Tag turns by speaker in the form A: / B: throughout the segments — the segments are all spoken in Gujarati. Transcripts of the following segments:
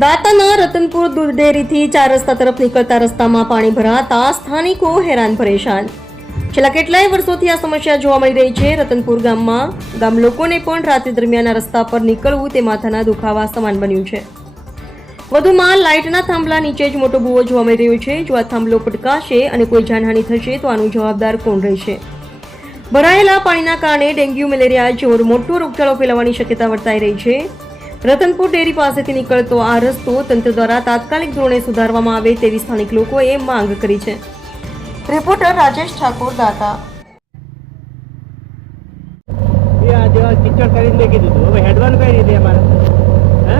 A: દાતાના રતનપુર દૂધ ડેરીથી ચાર રસ્તા તરફ નીકળતા રસ્તામાં પાણી ભરાતા સ્થાનિકો હેરાન પરેશાન. છેલ્લા કેટલાય વર્ષોથી આ સમસ્યા જોવા મળી રહી છે. રતનપુર ગામમાં ગામ લોકોને પણ રાત્રિ દરમિયાન રસ્તા પર નીકળવું તે માથાના દુખાવા સમાન બન્યું છે. વધુમાં લાઇટના થાંભલા નીચે જ મોટો ભૂવો જોવા મળી રહ્યો છે. જો આ થાંભલો પટકાશે અને કોઈ જાનહાનિ થશે તો આનું જવાબદાર કોણ રહેશે? ભરાયેલા પાણીના કારણે ડેન્ગ્યુ, મેલેરિયા જેવો મોટો રોગચાળો ફેલાવાની શક્યતા વર્તાઈ રહી છે. રતનપુર ડેરી પાસેથી નીકળતો આ રસ્તો તંત્ર દ્વારા તાત્કાલિક ધોરણે સુધારવામાં આવે તેવી સ્થાનિક લોકોએ માંગ કરી છે. રિપોર્ટર રાજેશ ઠાકોર દાતા.
B: એ જેવા કિચડ કરીને મેકી દીધું હવે હેડવાનું કઈ રીતે અમારે? હે?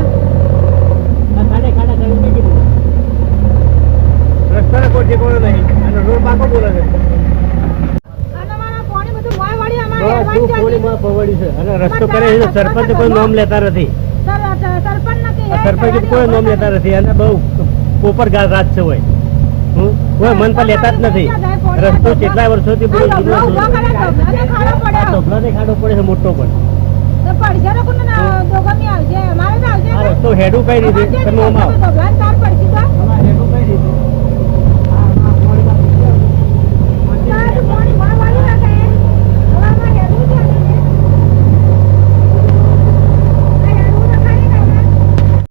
B: ખાડે ખાડા કરીને મેકી દીધું રસ્તાને કોઈ ઠેકાણો નહીં. અને રોડ પાકો બોલે છે.
C: પાણી બધું મોય વળી અમારે
B: બસ
C: હેડવાની
B: તું
C: ચાલી.
B: થોડીમાં પવડી છે? અને રસ્તો કરે છે તો સરપંચ કોઈ નામ લેતા નથી.
C: સરપંચ નથી
B: કોઈ નોમ લેતા નથી અને બહુ પોપર રાજ છે હોય કોઈ મન પર લેતા જ નથી રસ્તો કેટલા વર્ષોથી
C: બહુ
B: જૂનો
C: છે ખાડો
B: પડે છે મોટો પણ. રસ્તો હેડું કઈ રીતે તમે આવો